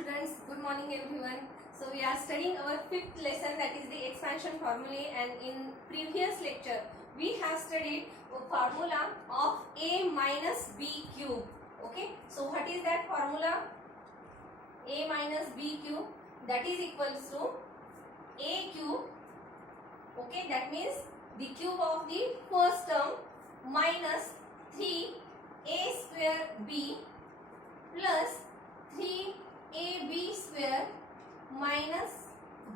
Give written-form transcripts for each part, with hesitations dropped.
students, good morning everyone. So we are studying our fifth lesson, that is the expansion formulae, and in previous lecture we have studied a formula of a minus b cube. Okay, so what is that formula? A minus b cube, that is equals to a cube. Okay, that means the cube of the first term minus 3a square b plus 3ab square minus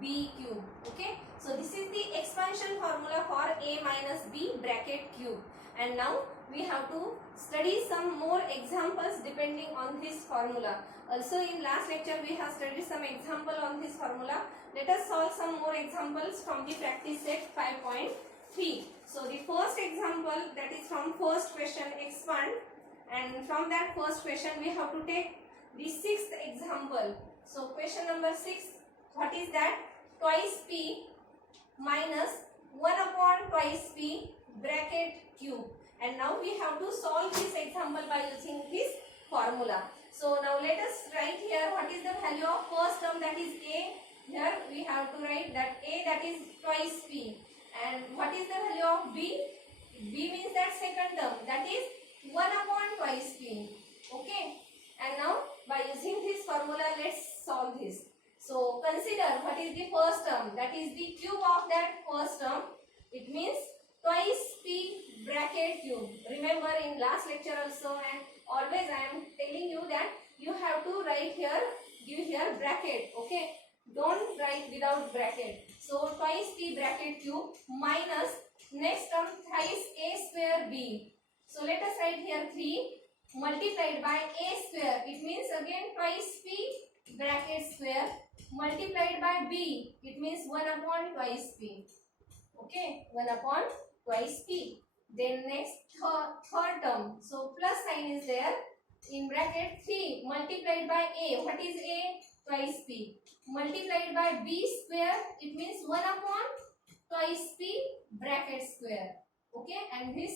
b cube. Okay, so this is the expansion formula for a minus b bracket cube, and now we have to study some more examples depending on this formula. Also in last lecture we have studied some example on this formula. Let us solve some more examples from the practice set 5.3. So the first example, that is from first question, expand, and from that first question we have to take the sixth example. So question number 6, what is that? Twice p minus 1 upon twice p bracket cube. And now we have to solve this example by using this formula. So now let us write here what is the value of first term, that is a. Here we have to write that a, that is twice p, and what is the value of b? B means that second term, that is 1 upon twice p. Okay, and now by using this formula let's solve this. So consider what is the first term, that is the cube of that first term. It means twice p bracket cube. Remember in last lecture also, and always I am telling you that you have to write here, give here bracket. Okay, don't write without bracket. So twice p bracket cube minus next term thrice a square b. So let us write here 3 multiplied by a square. It means again twice p bracket square multiplied by b. It means 1 upon twice p. Okay, 1 upon twice p. Then next third term. So plus sign is there in bracket 3 multiplied by a. What is a? Twice p multiplied by b square. It means 1 upon twice p bracket square. Okay, and this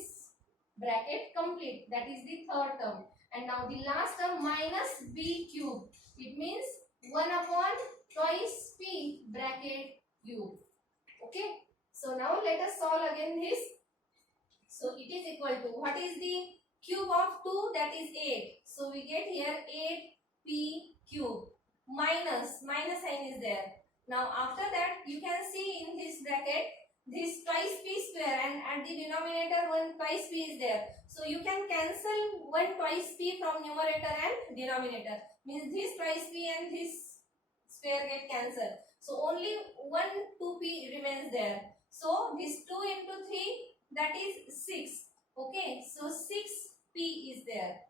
bracket complete, that is the third term. And now the last term minus b cube. It means 1 upon twice p bracket cube. Okay, so now let us solve again this. So it is equal to, what is the cube of 2? That is 8. So we get here 8p cube minus sign is there. Now after that you can see in this bracket this twice p square, and at the denominator 1 twice p is there. So you can cancel 1 twice p from numerator and denominator. Means this twice p and this square get cancelled. So only 1 2p remains there. So this 2 into 3, that is 6. Okay, so 6p is there.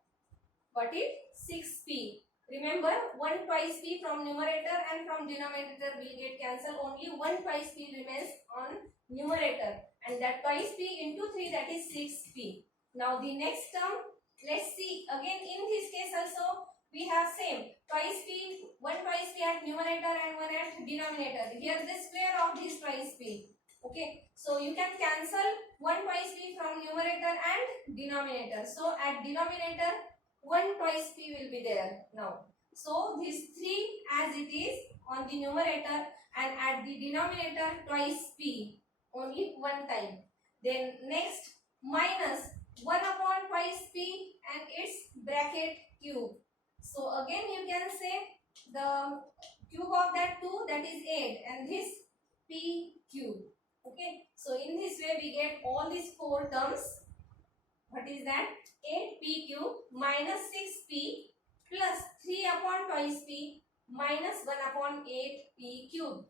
What is 6p? Remember, 1 twice p from numerator and from denominator will get cancelled. Only 1 twice p remains on numerator, and that twice p into 3, that is 6p. Now the next term, let's see again. In this case also we have same twice p, 1 twice p at numerator and 1 at denominator. Here the square of this twice p. Okay, so you can cancel 1 twice p from numerator and denominator. So at denominator 1 twice p will be there now. So this 3 as it is on the numerator, and at the denominator twice p, only one time. Then next minus 1 upon twice p and its bracket cube. So again you can say the cube of that 2, that is 8, and this p cube. Okay, so in this way we get all these 4 terms. What is that? 8p cube minus 6p plus 3 upon twice p minus 1 upon 8p cube.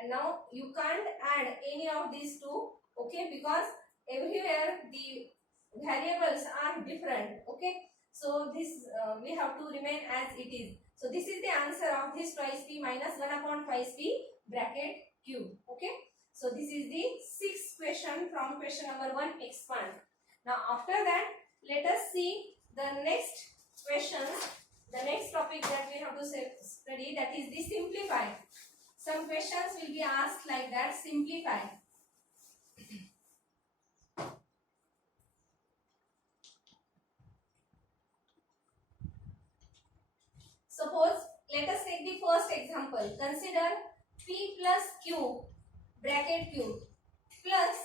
And now you can't add any of these two. Okay, because everywhere the variables are different. Okay, so this we have to remain as it is. So this is the answer of this twice p minus 1 upon twice p bracket cube. Okay, so this is the sixth question from question number 1, expand. Now after that let us see the next questions, the next topic that we have to study, that is the simplify. Some questions will be asked like that, simplify. Suppose let us take the first example. Consider P plus Q bracket Q plus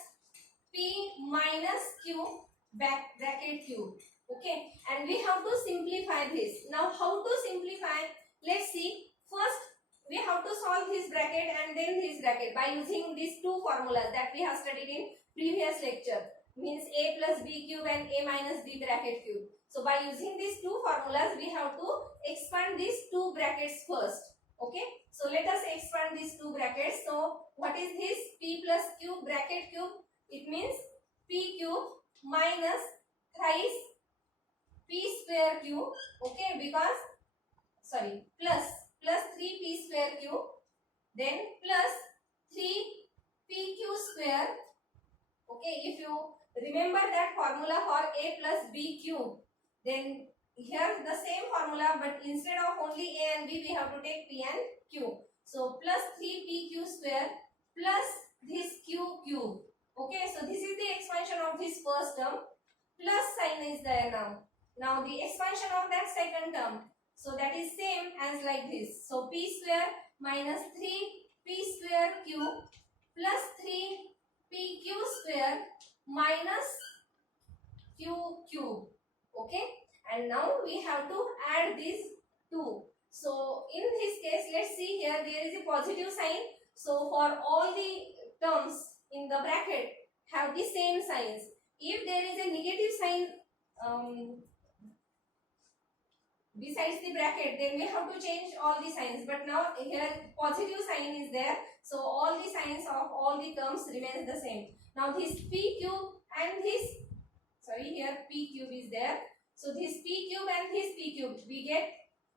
P minus Q bracket Q. Okay, and we have to simplify this. Now how to simplify? Let's see. First we have to solve this bracket and then this bracket by using these two formulas that we have studied in previous lecture. Means A plus B cube and A minus B bracket cube. So by using these two formulas we have to expand these two brackets first. Okay, so let us expand these two brackets. So what is this? P plus Q bracket cube? It means P cube minus thrice P square cube. Okay, because plus 3P square cube, then plus 3PQ square. Okay, if you remember that formula for A plus B cube, then here the same formula, but instead of only A and B we have to take P and Q. So plus 3PQ square plus this Q cube. Okay, so this is the expansion of this first term. Plus sign is there now. Now the expansion of that second term. So that is same as like this. So P square minus 3P square cube plus 3PQ square minus Q cube. Okay, and now we have to add these two. So in this case, let's see here, there is a positive sign. So for all the terms in the bracket have the same signs. If there is a negative sign besides the bracket, then we have to change all the signs. But now here positive sign is there, so all the signs of all the terms remains the same. Now this P cube and this, here P cube is there. So this P cube and this P cube, we get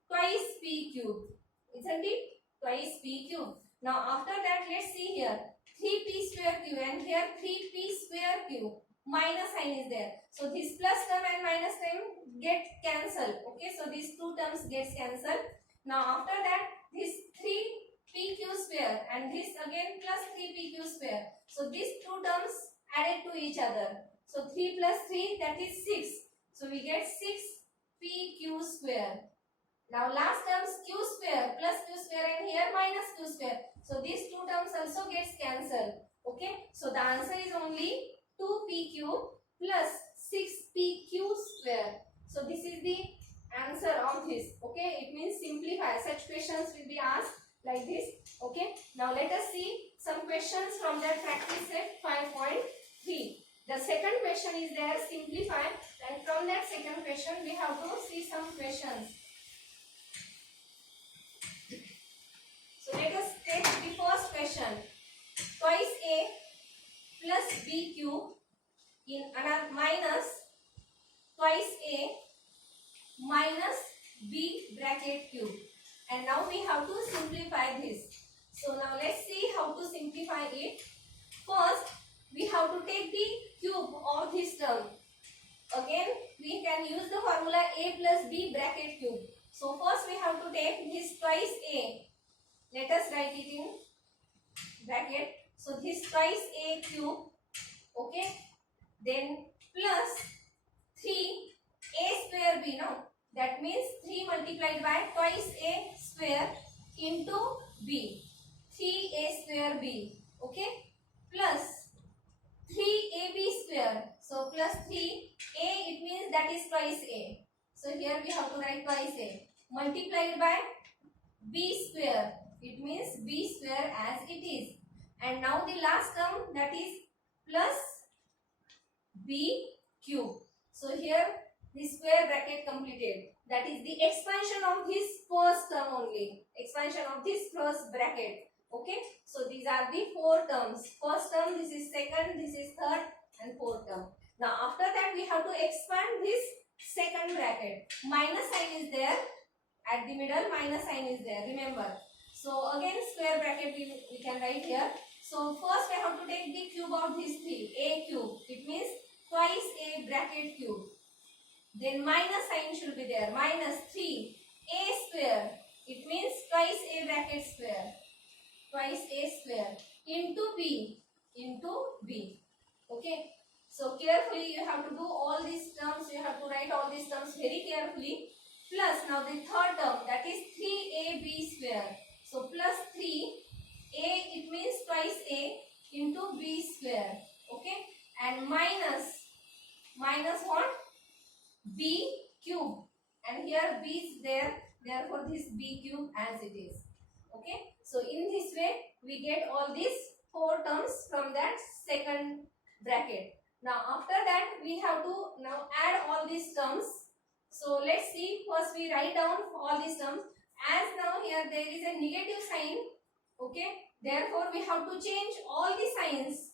twice P cube, isn't it? Twice P cube. Now after that, let's see here 3P square cube and here 3P square cube. Minus sign is there. So this plus term and minus term get cancelled. Okay, so these two terms gets cancelled. Now after that, this 3PQ square and this again plus 3PQ square. So these two terms added to each other. So 3 plus 3, that is 6. So we get 6PQ square. Now last terms Q square plus Q square and here minus Q square. So these two terms also gets cancelled. Okay, so the answer is only 2P cube plus 6PQ square. So this is the answer of this. Okay, it means simplify. Such questions will be asked like this. Okay, now let us see some questions from that practice set 5.3. The second question is there, simplify, and from that second question we have to see some questions. So let us take the first question. Twice A plus B cube in another minus twice A minus B bracket cube. And now we have to simplify this. So now let's see how to simplify it. First, we have to take the cube of this term. Again, we can use the formula A plus B bracket cube. So first we have to take this twice A. Let us write it in bracket. So this twice A cube, okay, then plus 3A square B, no, that means 3 multiplied by twice A square into B, 3A square B, okay, plus 3AB square. So plus 3A, it means that is twice A. So here we have to write twice A multiplied by B square. It means B square as it is. And now the last term, that is plus B cube. So here the square bracket completed. That is the expansion of this first term only. Expansion of this first bracket. Okay. So these are the four terms. First term, this is second, this is third and fourth term. Now after that we have to expand this second bracket. Minus sign is there. At the middle minus sign is there. Remember. So again square bracket we can write here. So first I have to take the cube of these three. A cube. It means twice A bracket cube. Then minus sign should be there. Minus 3A square. It means twice A bracket square. Twice A square. Into B. Into B. Okay. So carefully you have to do all these terms. You have to write all these terms very carefully. plus now the third term, that is 3ab square. So plus 3a, it means twice a into b square. Okay, and minus what? B cube, and here b is there, therefore this b cube as it is. Okay, so in this way we get all these four terms from that second bracket. Now after that we have to now add all these terms. So let's see, first we write down all these terms. As now here there is a negative sign, okay, therefore we have to change all the signs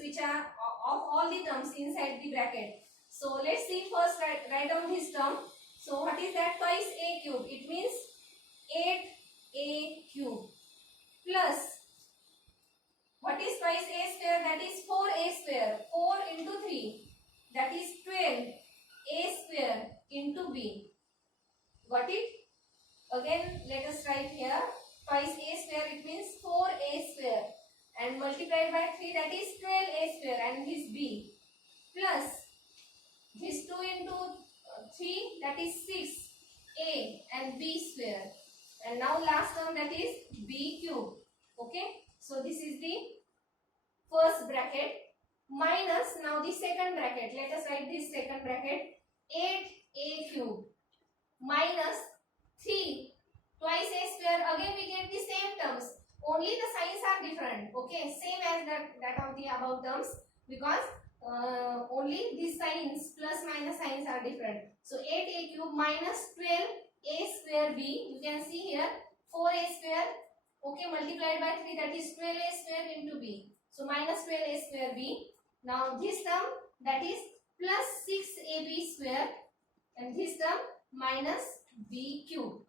which are of all the terms inside the bracket. So let's see, first write down this term. So what is that? Twice a cube, it means 8a cube, plus what is twice a square? That is 4a square. 4 into 3, that is 12a square into b. Got it? Again let us write here, twice a square, it means 4a square, and multiplied by 3, that is 12a square, and this b, plus this 2 into 3, that is 6a and b square, and now last term, that is b cube. Okay, so this is the first bracket, minus now the second bracket. Let us write this second bracket, 8a cube minus 3 twice a square. Again we get the same terms, only the signs are different. Okay, same as that of the above terms, because only these signs, plus minus signs, are different. So 8a cube minus 12a square b, you can see here 4a square, okay, multiplied by 3, that is 12a square into b. So minus 12a square b. Now this term, that is plus 6ab square, and this term minus b cube.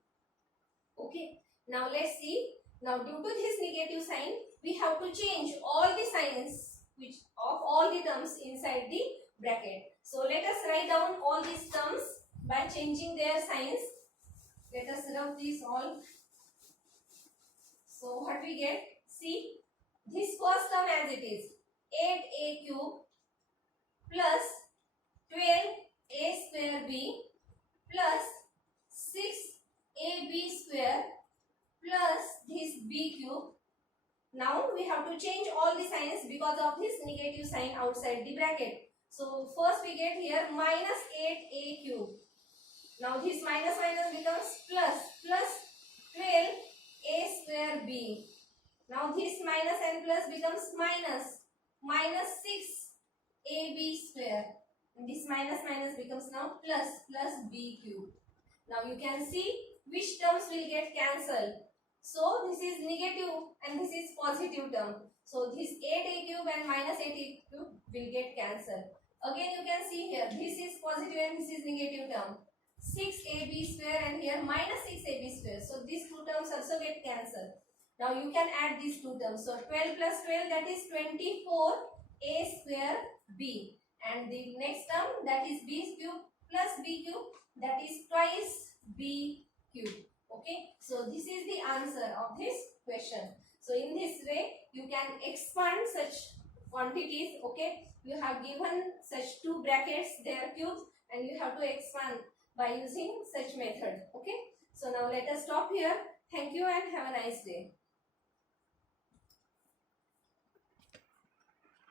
Okay, now let's see. Now due to this negative sign, we have to change all the signs which of all the terms inside the bracket. So let us write down all these terms by changing their signs. Let us rub these all. So what we get? See, this first term as it is, 8a cube plus 12a square b plus 6ab square plus this b cube. Now we have to change all the signs because of this negative sign outside the bracket. So first we get here minus 8a cube. Now this minus becomes plus 12a square b. Now this minus and plus becomes minus 6ab square. And this minus becomes now plus b cube. Now you can see which terms will get cancelled. So this is negative and this is positive term. So this 8a cube and minus 8a cube will get cancelled. Again you can see here, this is positive and this is negative term. 6ab square and here minus 6ab square. So these two terms also get cancelled. Now you can add these two terms. So 12 plus 12, that is 24a square b. And the next term, that is b cube plus b cube, that is twice b cube. Okay, so this is the answer of this question. So in this way you can expand such quantities. Okay, you have given such two brackets, their cubes, and you have to expand by using such method. Okay, so now let us stop here. Thank you and have a nice day.